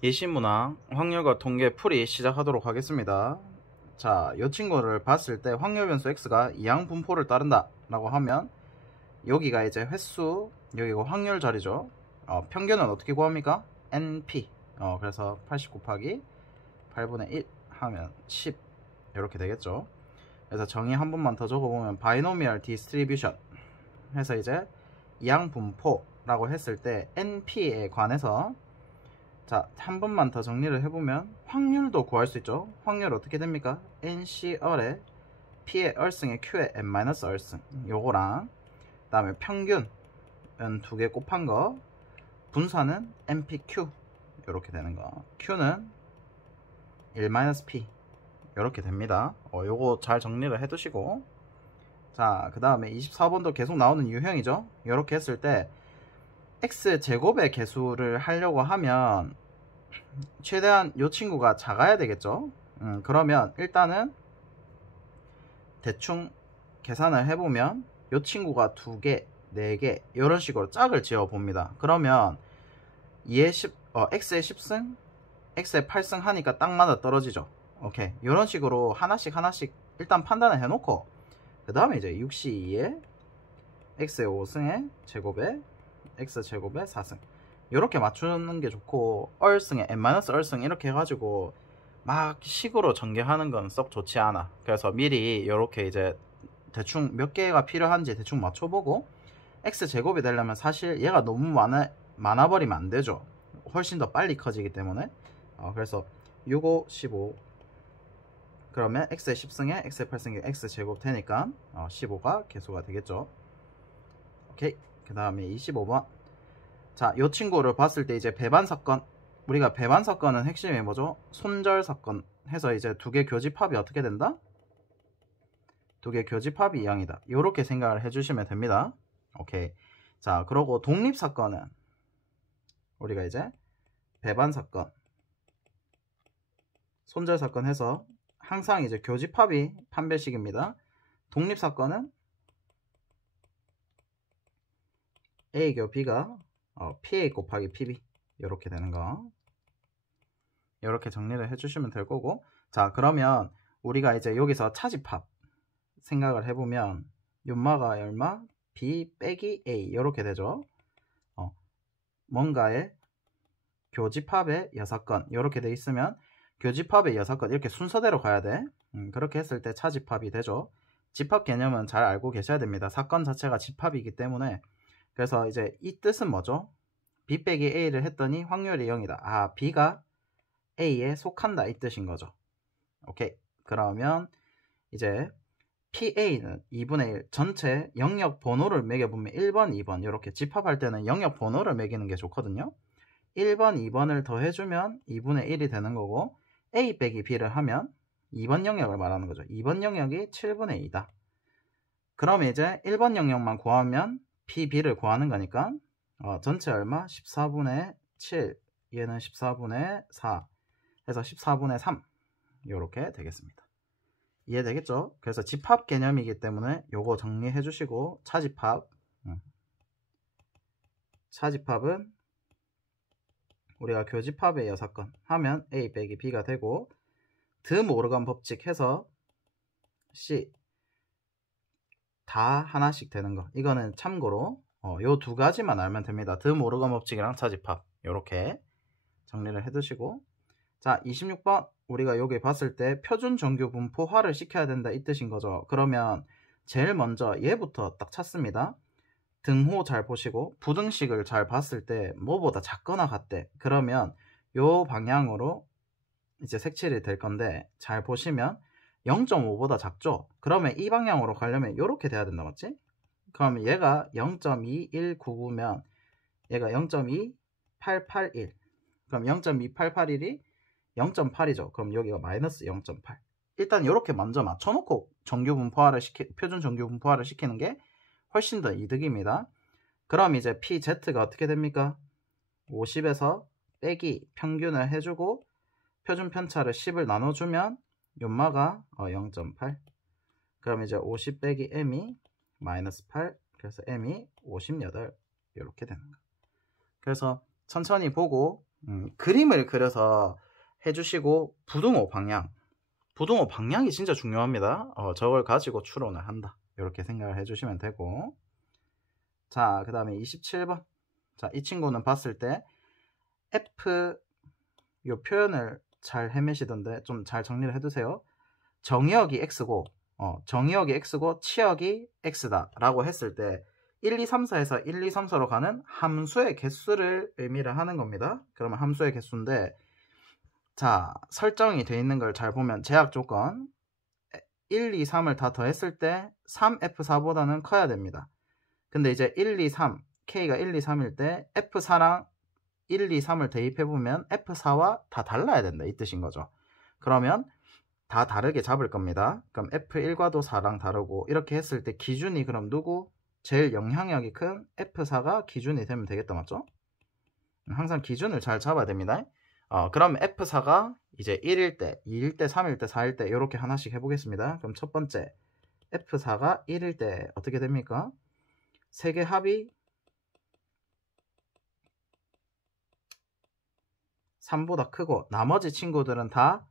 예시문항 확률과 통계 풀이 시작하도록 하겠습니다. 자, 이 친구를 봤을 때 확률 변수 x가 이항 분포를 따른다 라고 하면 여기가 이제 횟수, 여기가 확률 자리죠. 평균은 어떻게 구합니까? np. 그래서 80 곱하기 8분의 1 하면 10 이렇게 되겠죠. 그래서 정의 한 번만 더 적어보면 바이노미얼 디스트리뷰션 해서 이제 이항 분포라고 했을 때 np에 관해서 자, 한 번만 더 정리를 해보면 확률도 구할 수 있죠. 확률 어떻게 됩니까? NC얼에 P의 얼승에 Q의 n-얼승 요거랑 그 다음에 평균은 두 개 곱한 거, 분산은 NPQ 이렇게 되는 거, Q는 1-P 이렇게 됩니다. 요거 잘 정리를 해두시고, 자, 그 다음에 24번도 계속 나오는 유형이죠. 이렇게 했을 때 x제곱의 개수를 하려고 하면 최대한 이 친구가 작아야 되겠죠. 그러면 일단은 대충 계산을 해보면 이 친구가 2개, 4개 이런 식으로 짝을 지어 봅니다. 그러면 x의 10승, x의 8승 하니까 딱 맞아 떨어지죠. 오케이, 이런 식으로 하나씩 일단 판단을 해놓고 그 다음에 이제 6c2에 x의 5승에 제곱에 x제곱에 4승 이렇게 맞추는 게 좋고, 얼승에 n-얼승 이렇게 해가지고 막 식으로 전개하는 건 썩 좋지 않아. 그래서 미리 이렇게 이제 대충 몇 개가 필요한지 대충 맞춰보고, x제곱이 되려면 사실 얘가 너무 많아버리면 안 되죠. 훨씬 더 빨리 커지기 때문에. 그래서 6, 5, 15 그러면 x의 10승에 x의 8승에 x제곱 되니까 15가 개수가 되겠죠. 오케이, 그 다음에 25번. 자, 이 친구를 봤을 때 이제 배반 사건, 우리가 배반 사건은 핵심이 뭐죠? 손절 사건 해서 이제 두 개 교집합이 어떻게 된다? 두 개 교집합이 이항이다. 이렇게 생각을 해주시면 됩니다. 오케이. 자, 그러고 독립 사건은 우리가 이제 배반 사건, 손절 사건 해서 항상 이제 교집합이 판별식입니다. 독립 사건은 A 교 B가 PA 곱하기 PB 이렇게 되는 거, 이렇게 정리를 해주시면 될 거고. 자, 그러면 우리가 이제 여기서 차집합 생각을 해보면 윤마가 얼마? B 빼기 A 이렇게 되죠. 뭔가의 교집합의 6건 이렇게 돼 있으면 교집합의 6건 이렇게 순서대로 가야 돼. 그렇게 했을 때 차집합이 되죠. 집합 개념은 잘 알고 계셔야 됩니다. 사건 자체가 집합이기 때문에. 그래서 이제 이 뜻은 뭐죠? B 빼기 A를 했더니 확률이 0이다. 아, B가 A에 속한다 이 뜻인 거죠. 오케이. 그러면 이제 PA는 2분의 1 전체 영역 번호를 매겨보면 1번, 2번 이렇게 집합할 때는 영역 번호를 매기는 게 좋거든요. 1번, 2번을 더해주면 2분의 1이 되는 거고, A 빼기 B를 하면 2번 영역을 말하는 거죠. 2번 영역이 7분의 2다. 그러면 이제 1번 영역만 구하면 P, B를 구하는 거니까 전체 얼마? 14분의 7, 얘는 14분의 4 해서 14분의 3 이렇게 되겠습니다. 이해되겠죠? 그래서 집합 개념이기 때문에 요거 정리해 주시고, 차집합은 우리가 교집합의 6건 하면 A 빼기 B가 되고, 드모르간 법칙 해서 C 다 하나씩 되는 거, 이거는 참고로 요 두 가지만 알면 됩니다. 드모르간 법칙이랑 차집합 이렇게 정리를 해 두시고, 자, 26번 우리가 여기 봤을 때 표준 정규 분포화를 시켜야 된다 이 뜻인 거죠. 그러면 제일 먼저 얘부터 딱 찾습니다. 등호 잘 보시고 부등식을 잘 봤을 때 뭐보다 작거나 같대. 그러면 요 방향으로 이제 색칠이 될 건데, 잘 보시면 0.5보다 작죠. 그러면 이 방향으로 가려면 이렇게 돼야 된다, 맞지? 그러면 얘가 0.2199면 얘가 0.2881, 그럼 0.2881이 0.8이죠. 그럼 여기가 마이너스 0.8. 일단 이렇게 먼저 맞춰놓고 표준 정규 분포화를 시키는 게 훨씬 더 이득입니다. 그럼 이제 PZ가 어떻게 됩니까? 50에서 빼기 평균을 해주고 표준 편차를 10을 나눠주면 윤마가 0.8. 그럼 이제 50 빼기 M이 마이너스 8. 그래서 M이 58 이렇게 되는 거. 그래서 천천히 보고 그림을 그려서 해주시고 부등호 방향이 진짜 중요합니다. 저걸 가지고 추론을 한다 이렇게 생각을 해주시면 되고, 자 그 다음에 27번. 자, 이 친구는 봤을 때 F 요 표현을 잘 헤매시던데 좀 잘 정리를 해두세요. 정의역이 X고 정의역이 X고 치역이 X다 라고 했을 때 1, 2, 3, 4에서 1, 2, 3, 4로 가는 함수의 개수를 의미를 하는 겁니다. 그러면 함수의 개수인데, 자 설정이 되어 있는 걸 잘 보면 제약 조건 1, 2, 3을 다 더했을 때 3F4보다는 커야 됩니다. 근데 이제 1, 2, 3 K가 1, 2, 3일 때 F4랑 1, 2, 3을 대입해보면 F4와 다 달라야 된다 이 뜻인 거죠. 그러면 다 다르게 잡을 겁니다. 그럼 F1과도 4랑 다르고, 이렇게 했을 때 기준이 그럼 누구? 제일 영향력이 큰 F4가 기준이 되면 되겠다, 맞죠? 항상 기준을 잘 잡아야 됩니다. 그럼 F4가 이제 1일 때, 2일 때, 3일 때, 4일 때 이렇게 하나씩 해보겠습니다. 그럼 첫 번째 F4가 1일 때 어떻게 됩니까? 세 개 합이 3보다 크고 나머지 친구들은 다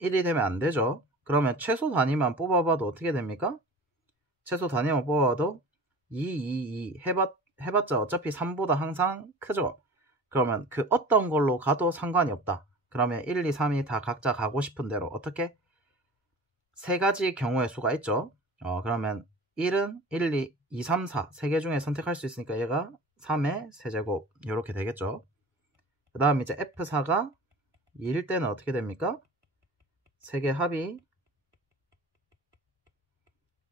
1이 되면 안 되죠. 그러면 최소 단위만 뽑아봐도 어떻게 됩니까? 최소 단위만 뽑아봐도 2, 2, 2 해봤자 어차피 3보다 항상 크죠. 그러면 그 어떤 걸로 가도 상관이 없다. 그러면 1, 2, 3이 다 각자 가고 싶은 대로 어떻게? 세 가지 경우의 수가 있죠. 그러면 1은 1, 2, 3, 4 세 개 중에 선택할 수 있으니까 얘가 3의 세제곱 이렇게 되겠죠. 그 다음 이제 F4가 2일 때는 어떻게 됩니까? 세 개 합이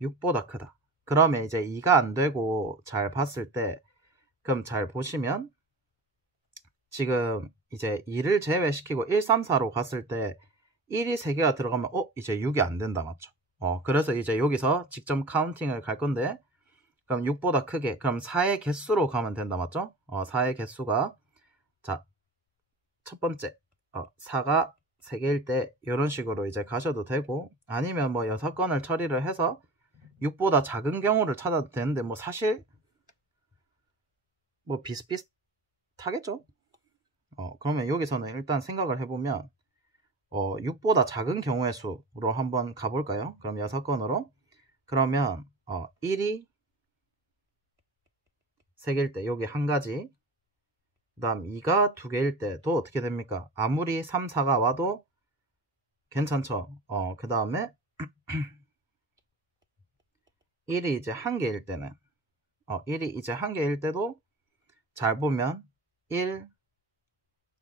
6보다 크다. 그러면 이제 2가 안 되고 잘 봤을 때, 그럼 잘 보시면 지금 이제 2를 제외시키고 1, 3, 4로 갔을 때 1이 3개가 들어가면 이제 6이 안 된다 맞죠? 그래서 이제 여기서 직접 카운팅을 갈 건데, 그럼 6보다 크게, 그럼 4의 개수로 가면 된다 맞죠? 4의 개수가, 자 첫 번째 4가 3개일 때 이런 식으로 이제 가셔도 되고, 아니면 뭐 6건을 처리를 해서 6보다 작은 경우를 찾아도 되는데, 뭐 사실 뭐 비슷비슷하겠죠? 그러면 여기서는 일단 생각을 해보면 6보다 작은 경우의 수로 한번 가볼까요? 그럼 6건으로 그러면 1이 3개일 때 여기 한 가지, 그 다음 2가 2개일 때도 어떻게 됩니까? 아무리 3, 4가 와도 괜찮죠? 그 다음에 1이 이제 한 개일 때는 1이 이제 한 개일 때도 잘 보면 1,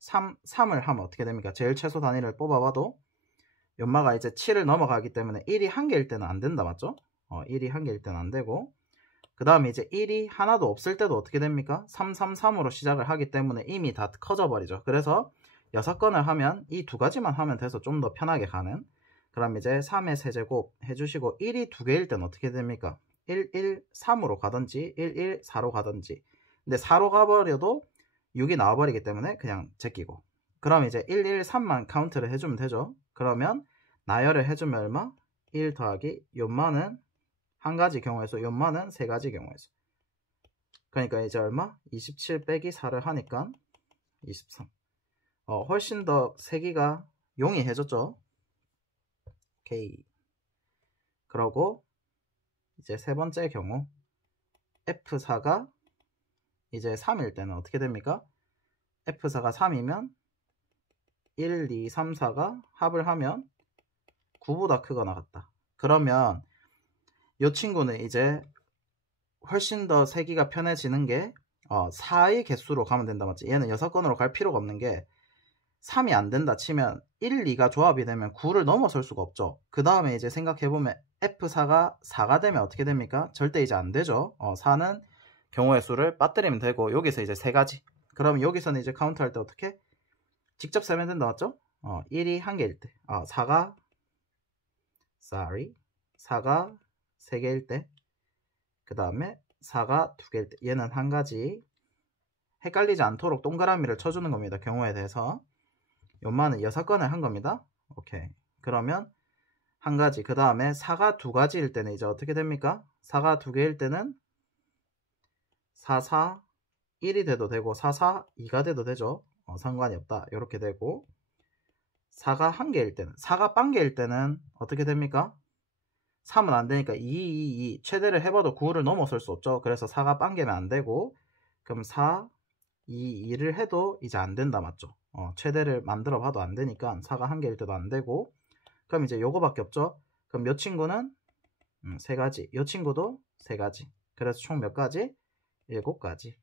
3을 하면 어떻게 됩니까? 제일 최소 단위를 뽑아봐도 연마가 이제 7을 넘어가기 때문에 1이 한 개일 때는 안 된다 맞죠? 1이 한 개일 때는 안 되고, 그 다음에 이제 1이 하나도 없을 때도 어떻게 됩니까? 3, 3, 3으로 시작을 하기 때문에 이미 다 커져 버리죠. 그래서 6건을 하면 이 두 가지만 하면 돼서 좀 더 편하게 가는. 그럼 이제 3의 세제곱 해주시고 1이 2개일 때는 어떻게 됩니까? 1, 1, 3으로 가든지 1, 1, 4로 가든지. 근데 4로 가버려도 6이 나와버리기 때문에 그냥 제끼고, 그럼 이제 1, 1, 3만 카운트를 해주면 되죠. 그러면 나열을 해주면 얼마? 1 더하기 요만은 한 가지 경우의 수, 요만은 세 가지 경우의 수. 그러니까 이제 얼마? 27 빼기 4를 하니까 23. 훨씬 더 세기가 용이해졌죠. 오케이. 그러고 이제 세 번째 경우 F4가 이제 3일 때는 어떻게 됩니까? F4가 3이면 1, 2, 3, 4가 합을 하면 9보다 크거나 같다. 그러면 이 친구는 이제 훨씬 더 세기가 편해지는 게 4의 개수로 가면 된다 맞지? 얘는 6건으로 갈 필요가 없는 게 3이 안 된다 치면 1, 2가 조합이 되면 9를 넘어설 수가 없죠. 그 다음에 이제 생각해보면 F4가 4가 되면 어떻게 됩니까? 절대 이제 안 되죠. 4는 경우의 수를 빠뜨리면 되고, 여기서 이제 세 가지. 그럼 여기서는 이제 카운트 할 때 어떻게? 직접 세면 된다 맞죠? 1이 한 개일 때 4가 3개일 때, 그 다음에 4가 2개일 때, 얘는 한 가지. 헷갈리지 않도록 동그라미를 쳐주는 겁니다. 경우에 대해서 요만은 6건을 한 겁니다. 오케이. 그러면 한 가지. 그 다음에 4가 두 가지일 때는 이제 어떻게 됩니까? 4가 2개일 때는 4, 4, 1이 돼도 되고 4, 4, 2가 돼도 되죠. 상관이 없다. 이렇게 되고 4가 1개일 때는 4가 빵개일 때는 어떻게 됩니까? 3은 안 되니까 2, 2, 2 최대를 해봐도 9를 넘어설 수 없죠. 그래서 4가 빵개면 안 되고 그럼 4, 2, 2를 해도 이제 안 된다 맞죠? 최대를 만들어 봐도 안 되니까 4가 1개일 때도 안 되고 그럼 이제 요거밖에 없죠. 그럼 요 친구는 3가지, 요 친구도 3가지. 그래서 총 몇 가지? 7가지.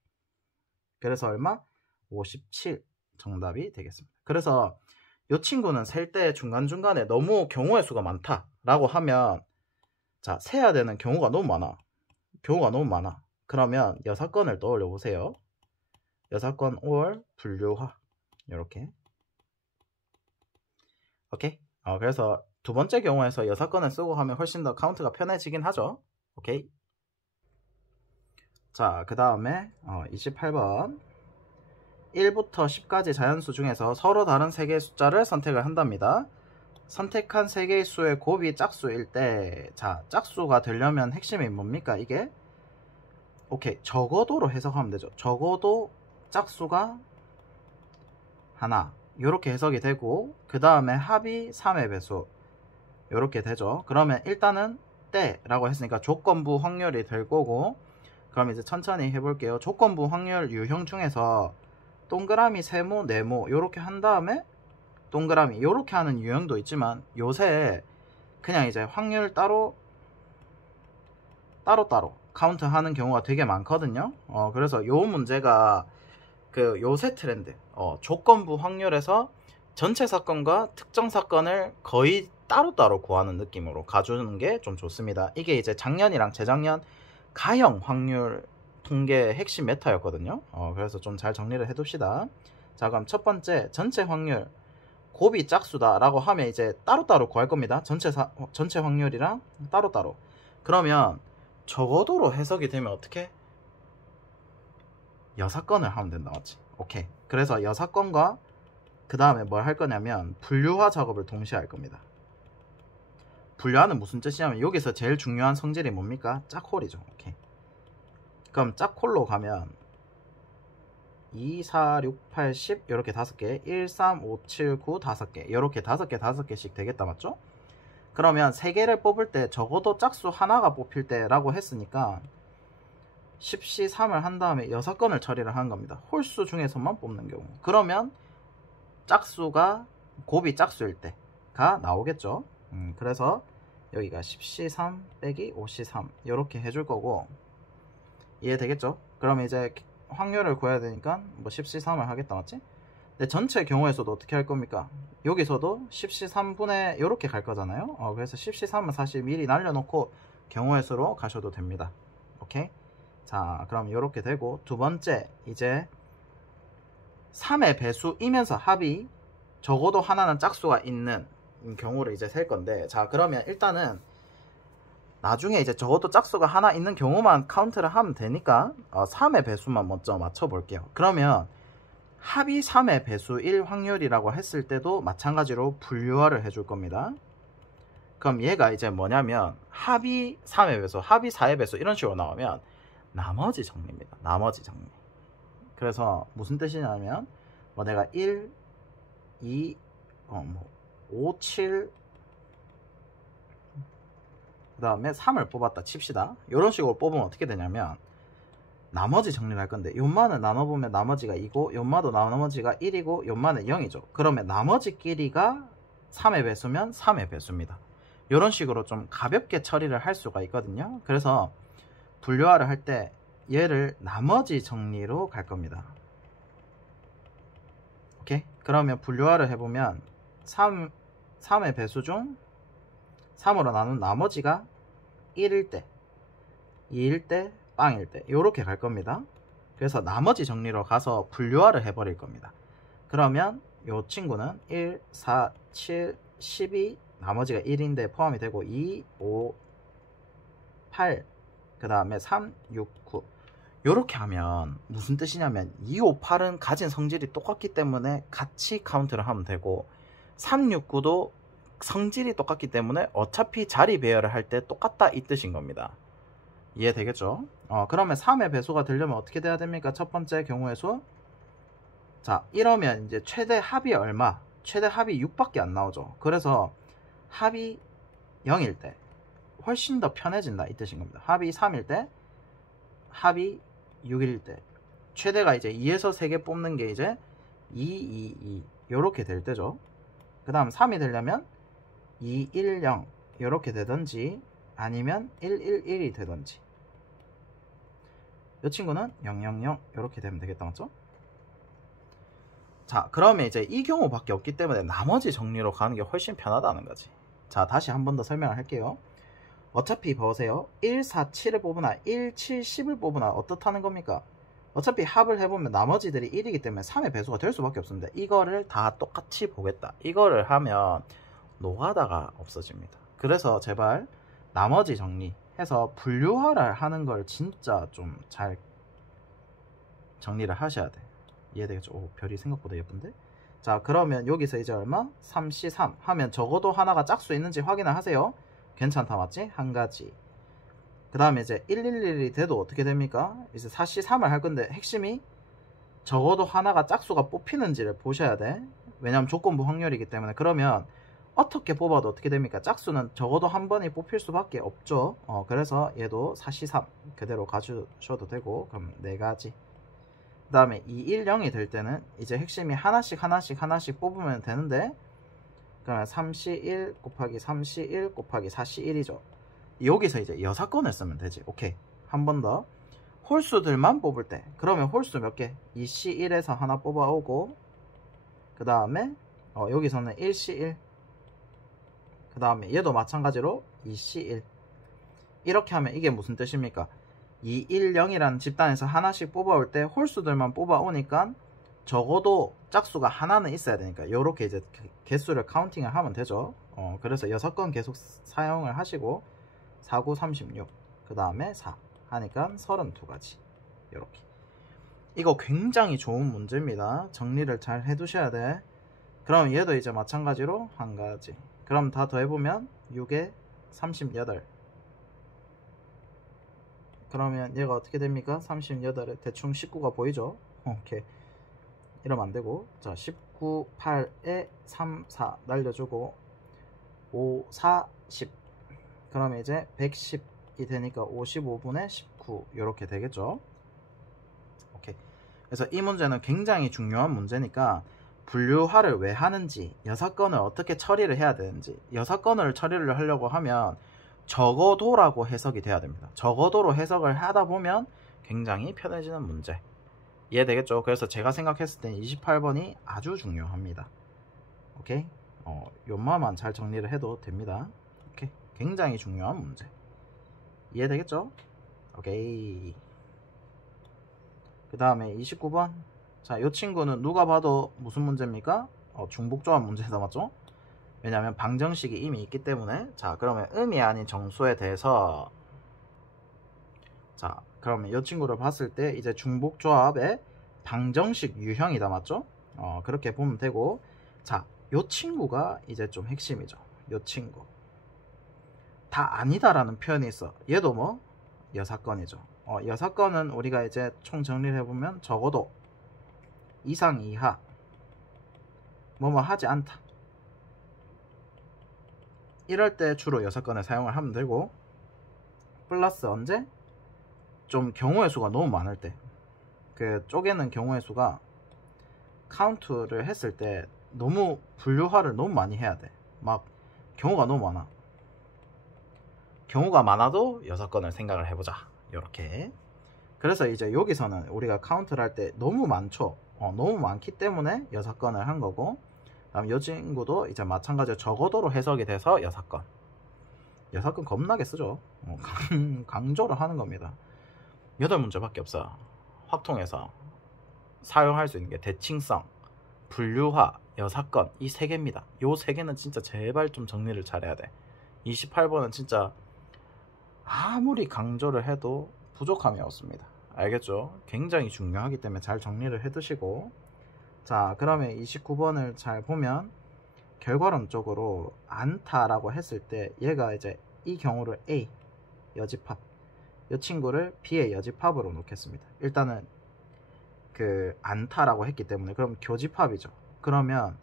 그래서 얼마? 57 정답이 되겠습니다. 그래서 요 친구는 셀 때 중간중간에 너무 경우의 수가 많다 라고 하면 자 세야 되는 경우가 너무 많아. 그러면 여사건을 떠올려 보세요. 여사건 or 분류화 이렇게. 오케이. 그래서 두 번째 경우에서 여사건을 쓰고 하면 훨씬 더 카운트가 편해지긴 하죠. 오케이. 자, 그 다음에 28번 1부터 10까지 자연수 중에서 서로 다른 3개의 숫자를 선택을 한답니다. 선택한 3개의 수의 곱이 짝수일 때, 자, 짝수가 되려면 핵심이 뭡니까? 이게 오케이, 적어도로 해석하면 되죠. 적어도 짝수가 하나 이렇게 해석이 되고 그 다음에 합이 3의 배수 이렇게 되죠. 그러면 일단은 때라고 했으니까 조건부 확률이 될 거고 그럼 이제 천천히 해볼게요. 조건부 확률 유형 중에서 동그라미, 세모, 네모 이렇게 한 다음에 동그라미 이렇게 하는 유형도 있지만 요새 그냥 이제 확률 따로 카운트 하는 경우가 되게 많거든요. 그래서 요 문제가 그 요새 트렌드 조건부 확률에서 전체 사건과 특정 사건을 거의 따로따로 구하는 느낌으로 가주는 게 좀 좋습니다. 이게 이제 작년이랑 재작년 가형 확률 통계 핵심 메타였거든요. 그래서 좀 잘 정리를 해둡시다. 자, 그럼 첫 번째 전체 확률 곱이 짝수다 라고 하면 이제 따로따로 구할 겁니다. 전체 확률이랑 따로따로. 그러면 적어도로 해석이 되면 어떻게? 여사건을 하면 된다 맞지? 오케이. 그래서 여사건과 그 다음에 뭘 할 거냐면 분류화 작업을 동시에 할 겁니다. 분류화는 무슨 뜻이냐면 여기서 제일 중요한 성질이 뭡니까? 짝홀이죠. 오케이. 그럼 짝홀로 가면 2, 4, 6, 8, 10 이렇게 5개 1, 3, 5, 7, 9 5개 이렇게 5개씩 되겠다 맞죠? 그러면 3개를 뽑을 때 적어도 짝수 하나가 뽑힐 때 라고 했으니까 10시 3을 한 다음에 6건을 처리를 하는 겁니다. 홀수 중에서만 뽑는 경우. 그러면 짝수가 곱이 짝수일 때가 나오겠죠. 그래서 여기가 10시 3 빼기 5시 3 이렇게 해줄 거고 이해되겠죠? 그러면 이제 확률을 구해야 되니까 뭐 10시 3을 하겠다 맞지? 근데 전체 경우에서도 어떻게 할 겁니까? 여기서도 10시 3분의 이렇게 갈 거잖아요. 그래서 10시 3은 사실 미리 날려놓고 경우의 수로 가셔도 됩니다. 오케이? 자, 그럼 이렇게 되고 두 번째 이제 3의 배수이면서 합이 적어도 하나는 짝수가 있는 경우를 이제 셀 건데 자, 그러면 일단은 나중에 이제 적어도 짝수가 하나 있는 경우만 카운트를 하면 되니까 3의 배수만 먼저 맞춰 볼게요. 그러면 합이 3의 배수일 확률이라고 했을 때도 마찬가지로 분류화를 해줄 겁니다. 그럼 얘가 이제 뭐냐면 합이 3의 배수, 합이 4의 배수 이런 식으로 나오면 나머지 정리입니다. 나머지 정리. 그래서 무슨 뜻이냐면 뭐 내가 1, 2, 5, 7 그 다음에 3을 뽑았다 칩시다. 이런 식으로 뽑으면 어떻게 되냐면 나머지 정리를 할 건데 요만을 나눠보면 나머지가 2고 요마도 나머지가 1이고 요마는 0이죠. 그러면 나머지끼리가 3의 배수면 3의 배수입니다. 이런 식으로 좀 가볍게 처리를 할 수가 있거든요. 그래서 분류화를 할 때 얘를 나머지 정리로 갈 겁니다. 오케이? 그러면 분류화를 해보면 3의 배수 중 3으로 나눈 나머지가 1일 때, 2일 때, 빵일 때 이렇게 갈 겁니다. 그래서 나머지 정리로 가서 분류화를 해버릴 겁니다. 그러면 이 친구는 1, 4, 7, 12 나머지가 1인데 포함이 되고 2, 5, 8 그 다음에 3, 6, 9 이렇게 하면 무슨 뜻이냐면 2, 5, 8은 가진 성질이 똑같기 때문에 같이 카운트를 하면 되고 3, 6, 9도 성질이 똑같기 때문에 어차피 자리 배열을 할 때 똑같다 이 뜻인 겁니다. 이해되겠죠? 그러면 3의 배수가 되려면 어떻게 돼야 됩니까? 첫 번째 경우의 수 자, 이러면 이제 최대 합이 얼마? 최대 합이 6밖에 안 나오죠. 그래서 합이 0일 때 훨씬 더 편해진다 이 뜻인 겁니다. 합이 3일 때, 합이 6일 때, 최대가 이제 2에서 3개 뽑는 게 이제 2, 2, 2 요렇게 될 때죠. 그 다음 3이 되려면 2, 1, 0 요렇게 되든지 아니면 1, 1, 1이 되든지, 이 친구는 0, 0, 0 요렇게 되면 되겠다, 맞죠? 자, 그러면 이제 이 경우밖에 없기 때문에 나머지 정리로 가는 게 훨씬 편하다는 거지. 자, 다시 한 번 더 설명을 할게요. 어차피 보세요. 1, 4, 7을 뽑으나 1, 7, 10을 뽑으나 어떻다는 겁니까? 어차피 합을 해보면 나머지들이 1이기 때문에 3의 배수가 될 수밖에 없습니다. 이거를 다 똑같이 보겠다. 이거를 하면 노가다가 없어집니다. 그래서 제발 나머지 정리해서 분류화를 하는 걸 진짜 좀 잘 정리를 하셔야 돼. 이해되겠죠? 오, 별이 생각보다 예쁜데? 자, 그러면 여기서 이제 얼마? 3C3 하면 적어도 하나가 짝수 있는지 확인을 하세요. 괜찮다, 맞지? 한 가지. 그 다음에 이제 111이 돼도 어떻게 됩니까? 이제 4C3을 할 건데 핵심이 적어도 하나가 짝수가 뽑히는지를 보셔야 돼. 왜냐면 조건부 확률이기 때문에. 그러면 어떻게 뽑아도 어떻게 됩니까? 짝수는 적어도 한 번이 뽑힐 수밖에 없죠. 그래서 얘도 4C3 그대로 가주셔도 되고, 그럼 4가지. 그 다음에 210이 될 때는 이제 핵심이 하나씩 뽑으면 되는데, 그러면 3C1 곱하기 3C1 곱하기 4C1이죠. 여기서 이제 여사건을 쓰면 되지. 오케이. 한 번 더. 홀수들만 뽑을 때, 그러면 홀수 몇 개? 2C1에서 하나 뽑아오고, 그 다음에 여기서는 1C1, 그 다음에 얘도 마찬가지로 2C1. 이렇게 하면 이게 무슨 뜻입니까? 210이라는 집단에서 하나씩 뽑아올 때 홀수들만 뽑아오니까 적어도 짝수가 하나는 있어야 되니까 이렇게 이제 개수를 카운팅을 하면 되죠. 그래서 6건 계속 사용을 하시고 4, 9, 36, 그 다음에 4 하니까 32가지. 이렇게. 이거 굉장히 좋은 문제입니다. 정리를 잘 해두셔야 돼. 그럼 얘도 이제 마찬가지로 한 가지. 그럼 다 더해보면 6에 38. 그러면 얘가 어떻게 됩니까? 38에 대충 19가 보이죠? 오케이. 이러면 안 되고, 자, 19, 8에 3, 4 날려주고 5, 4, 10. 그러면 이제 110이 되니까 55분의 19 이렇게 되겠죠? 오케이. 그래서 이 문제는 굉장히 중요한 문제니까 분류화를 왜 하는지, 6건을 어떻게 처리를 해야 되는지, 6건을 처리를 하려고 하면 적어도라고 해석이 돼야 됩니다. 적어도로 해석을 하다 보면 굉장히 편해지는 문제. 이해되겠죠? 그래서 제가 생각했을 때 28번이 아주 중요합니다. 오케이? 요마만 잘 정리를 해도 됩니다. 오케이? 굉장히 중요한 문제. 이해되겠죠? 오케이. 그 다음에 29번. 자, 이 친구는 누가 봐도 무슨 문제입니까? 중복조합 문제다, 맞죠? 왜냐하면 방정식이 이미 있기 때문에. 자, 그러면 음이 아닌 정수에 대해서, 자, 그러면 이 친구를 봤을 때 이제 중복조합의 방정식 유형이다, 맞죠? 그렇게 보면 되고, 자, 이 친구가 이제 좀 핵심이죠. 이 친구 다 아니다라는 표현이 있어. 얘도 뭐 여사건이죠. 여사건은 우리가 이제 총 정리를 해보면 적어도 이상 이하 뭐뭐 하지 않다, 이럴 때 주로 여사건을 사용을 하면 되고, 플러스 언제? 좀 경우의 수가 너무 많을 때, 그 쪼개는 경우의 수가 카운트를 했을 때 너무 분류화를 너무 많이 해야 돼. 막 경우가 너무 많아. 경우가 많아도 6건을 생각을 해보자. 요렇게. 그래서 이제 여기서는 우리가 카운트를 할 때 너무 많죠. 너무 많기 때문에 6건을 한 거고, 다음 이 친구도 이제 마찬가지로 적어도로 해석이 돼서 6건. 6건 겁나게 쓰죠. 강조를 하는 겁니다. 8문제밖에 없어. 확통해서 사용할 수 있는 게 대칭성, 분류화, 6건, 이 3개입니다. 요 3개는 진짜 제발 좀 정리를 잘해야 돼. 28번은 진짜 아무리 강조를 해도 부족함이 없습니다. 알겠죠? 굉장히 중요하기 때문에 잘 정리를 해두시고, 자, 그러면 29번을 잘 보면 결과론적으로 않다라고 했을 때 얘가 이제 이 경우를 A 여집합, 이 친구를 B의 여집합으로 놓겠습니다. 일단은 그 않다라고 했기 때문에 그럼 교집합이죠. 그러면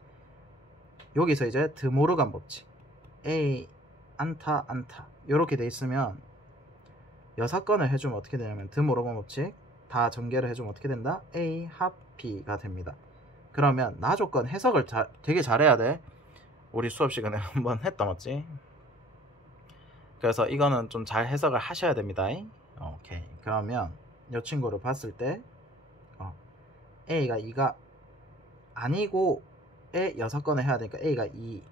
여기서 이제 드모르간 법칙 A 않다 요렇게 돼 있으면 여사건을 해주면 어떻게 되냐면 드모르간 법칙 다 전개를 해주면 어떻게 된다? A 합 B가 됩니다. 그러면 나조건 해석을 되게 잘해야 돼. 우리 수업 시간에 한번 했다 맞지? 그래서 이거는 좀 잘 해석을 하셔야 됩니다. 오케이. 그러면 이 친구를 봤을 때 A가 2가 아니고 의 여사건을 해야 되니까 A가 2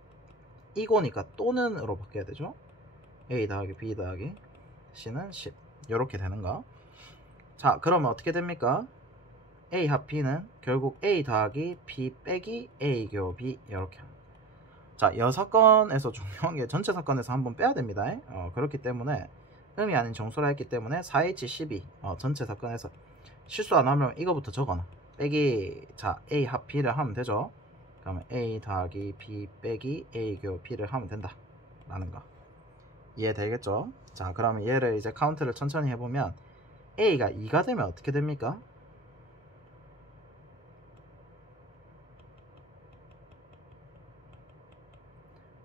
이거니까 또는으로 바뀌어야 되죠. A 더하기 B 더하기 C는 10 이렇게 되는 거. 자 그러면 어떻게 됩니까? A 합 B는 결국 A 더하기 B 빼기 A 교 B 이렇게 합니다. 자 여사건에서 중요한 게 전체 사건에서 한번 빼야 됩니다. 그렇기 때문에 음이 아닌 정수라 했기 때문에 4H12 전체 사건에서 실수 안 하면 이거부터 적어놔. 빼기 자 A 합 B를 하면 되죠. 그러면 A 더하기 B 빼기 A 교 B를 하면 된다 라는 거 이해되겠죠? 자 그러면 얘를 이제 카운트를 천천히 해보면 A가 2가 되면 어떻게 됩니까?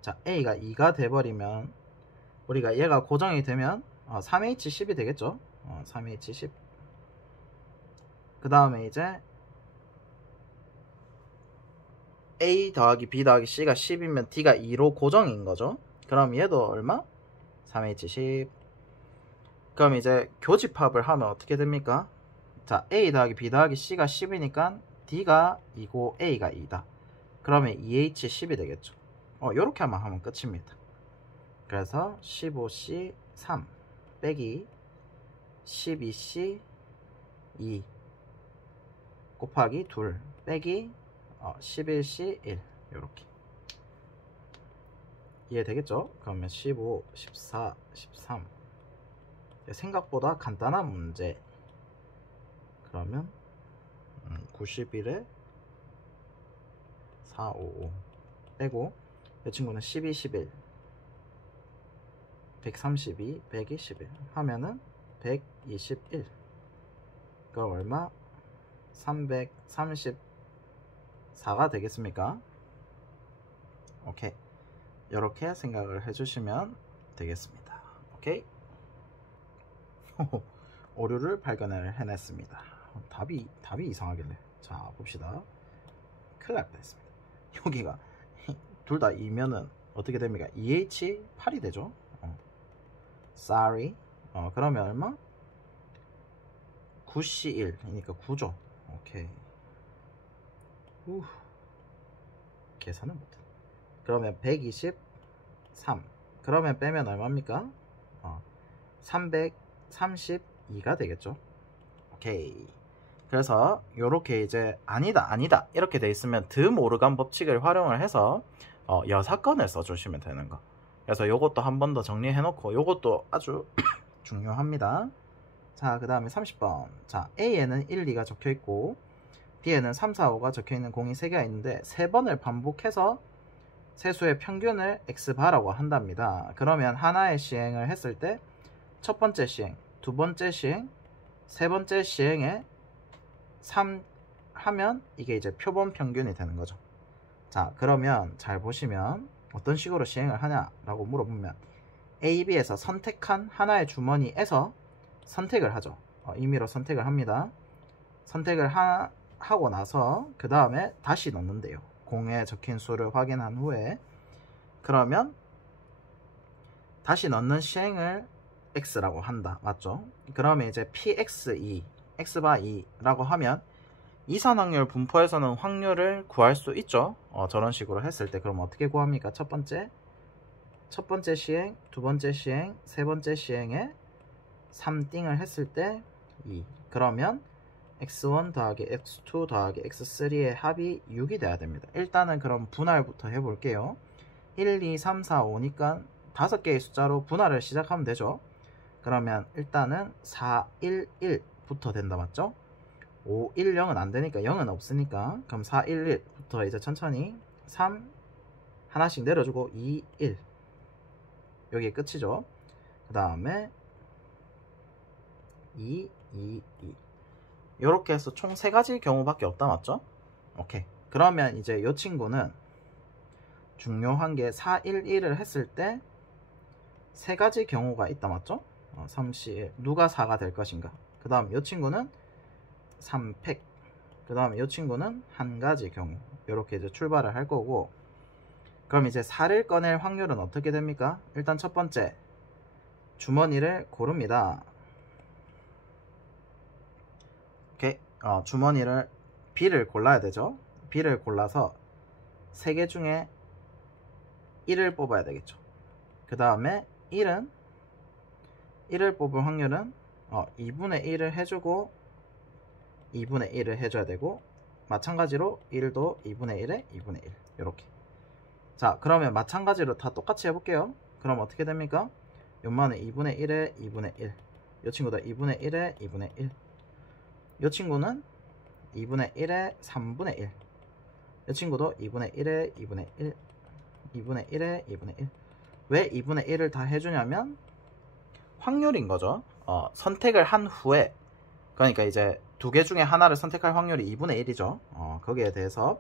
자 A가 2가 돼버리면 우리가 얘가 고정이 되면 3H10이 되겠죠? 3H10 그 다음에 이제 A 더하기 B 더하기 C가 10이면 D가 2로 고정인 거죠. 그럼 얘도 얼마? 3H10 그럼 이제 교집합을 하면 어떻게 됩니까? 자 A 더하기 B 더하기 C가 10이니까 D가 2고 A가 2다. 그러면 2H10이 되겠죠. 요렇게 하면 끝입니다. 그래서 15C 3 빼기 12C 2 곱하기 2 빼기 11C 1 요렇게 이해되겠죠? 그러면 15, 14, 13 생각보다 간단한 문제. 그러면 91에 455 빼고 이 친구는 12, 11 132, 121 하면은 121 그럼 얼마? 334가 되겠습니까? 오케이 이렇게 생각을 해주시면 되겠습니다. 오케이 오류를 발견을 해냈습니다. 답이 이상하길래 자 봅시다. 큰일 날 뻔했습니다. 여기가 둘 다 2면은 어떻게 됩니까? 2H 8이 되죠. sorry 그러면 얼마? 9C1이니까 9죠. 오케이 계산은 못해. 그러면 123 그러면 빼면 얼마입니까? 332가 되겠죠. 오케이 그래서 요렇게 이제 아니다 이렇게 돼 있으면 드모르간 법칙을 활용을 해서 여사건을 써주시면 되는 거. 그래서 요것도 한 번 더 정리해 놓고 요것도 아주 중요합니다. 자 그 다음에 30번 자 A에는 1, 2가 적혀 있고 B에는 3, 4, 5가 적혀 있는 공이 3개가 있는데 3번을 반복해서 세수의 평균을 X바라고 한답니다. 그러면 하나의 시행을 했을 때 첫 번째 시행, 두 번째 시행, 세 번째 시행에 3 하면 이게 이제 표본 평균이 되는 거죠. 자 그러면 잘 보시면 어떤 식으로 시행을 하냐라고 물어보면 A, B에서 선택한 하나의 주머니에서 선택을 하죠. 임의로 선택을 합니다. 선택을 하고 나서 그 다음에 다시 넣는데요. 공에 적힌 수를 확인한 후에 그러면 다시 넣는 시행을 X라고 한다. 맞죠? 그러면 이제 PX2 X바 2라고 하면 이산확률 분포에서는 확률을 구할 수 있죠. 저런 식으로 했을 때 그럼 어떻게 구합니까? 첫 번째 시행, 두 번째 시행, 세 번째 시행에 3띵을 했을 때 2. 그러면 x1 더하기 x2 더하기 x3의 합이 6이 돼야 됩니다. 일단은 그럼 분할부터 해볼게요. 1, 2, 3, 4, 5니까 5개의 숫자로 분할을 시작하면 되죠. 그러면 일단은 4, 1, 1부터 된다 맞죠? 5, 1, 0은 안되니까 0은 없으니까 그럼 4, 1, 1부터 이제 천천히 3 하나씩 내려주고 2, 1 여기 끝이죠. 그 다음에 2, 2, 2 요렇게 해서 총 3가지 경우밖에 없다, 맞죠? 오케이. 그러면 이제 이 친구는 중요한 게 4, 1, 1을 했을 때 3가지 경우가 있다, 맞죠? 3, 1, 누가 4가 될 것인가. 그 다음 이 친구는 3팩. 그 다음에 이 친구는 1가지 경우. 이렇게 이제 출발을 할 거고, 그럼 이제 4를 꺼낼 확률은 어떻게 됩니까? 일단 첫 번째, 주머니를 고릅니다. 오케이. 주머니를 B를 골라야 되죠. B를 골라서 3개 중에 1을 뽑아야 되겠죠. 그 다음에 1을 뽑을 확률은 2분의 1을 해주고 2분의 1을 해줘야 되고, 마찬가지로 1도 2분의 1에 2분의 1 이렇게. 자, 그러면 마찬가지로 다 똑같이 해볼게요. 그럼 어떻게 됩니까? 요만은 2분의 1에 2분의 1, 이 친구도 2분의 1에 2분의 1, 이 친구는 2분의 1에 3분의 1, 이 친구도 2분의 1에 2분의 1, 2분의 1에 2분의 1. 왜 2분의 1을 다 해주냐면 확률인 거죠. 선택을 한 후에, 그러니까 이제 2개 중에 하나를 선택할 확률이 2분의 1이죠. 거기에 대해서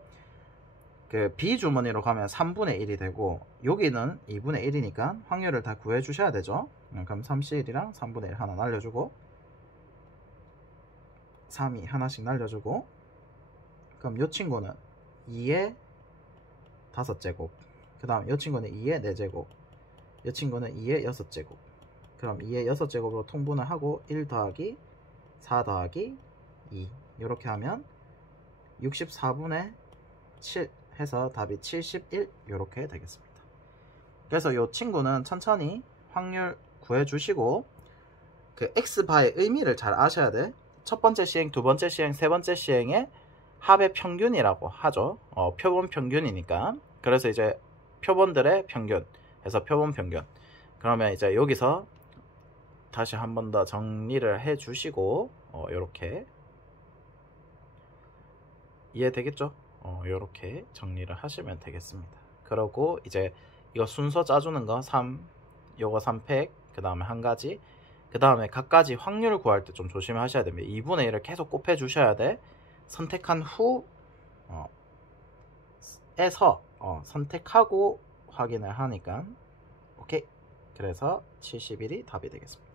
그 B 주머니로 가면 3분의 1이 되고, 여기는 2분의 1이니까 확률을 다 구해 주셔야 되죠. 그럼 3C1이랑 3분의 1 하나 날려주고, 3이 하나씩 날려주고, 그럼 이 친구는 2의 5제곱, 그 다음 이 친구는 2의 4제곱, 이 친구는 2의 6제곱. 그럼 2의 6제곱으로 통분을 하고 1 더하기 4 더하기 2 이렇게 하면 64분의 7 해서 답이 71 이렇게 되겠습니다. 그래서 이 친구는 천천히 확률 구해주시고, 그 X바의 의미를 잘 아셔야 돼. 첫 번째 시행, 두 번째 시행, 세 번째 시행의 합의 평균이라고 하죠. 표본 평균이니까. 그래서 이제 표본들의 평균 해서 표본 평균. 그러면 이제 여기서 다시 한 번 더 정리를 해 주시고, 요렇게 이해되겠죠? 요렇게 정리를 하시면 되겠습니다. 그러고 이제 이거 순서 짜주는 거 3, 요거 3팩, 그 다음에 1가지, 그 다음에 각가지 확률 구할 때 좀 조심하셔야 됩니다. 2분의 1을 계속 곱해 주셔야 돼. 선택한 후 에서 선택하고 확인을 하니까. 오케이. 그래서 71이 답이 되겠습니다.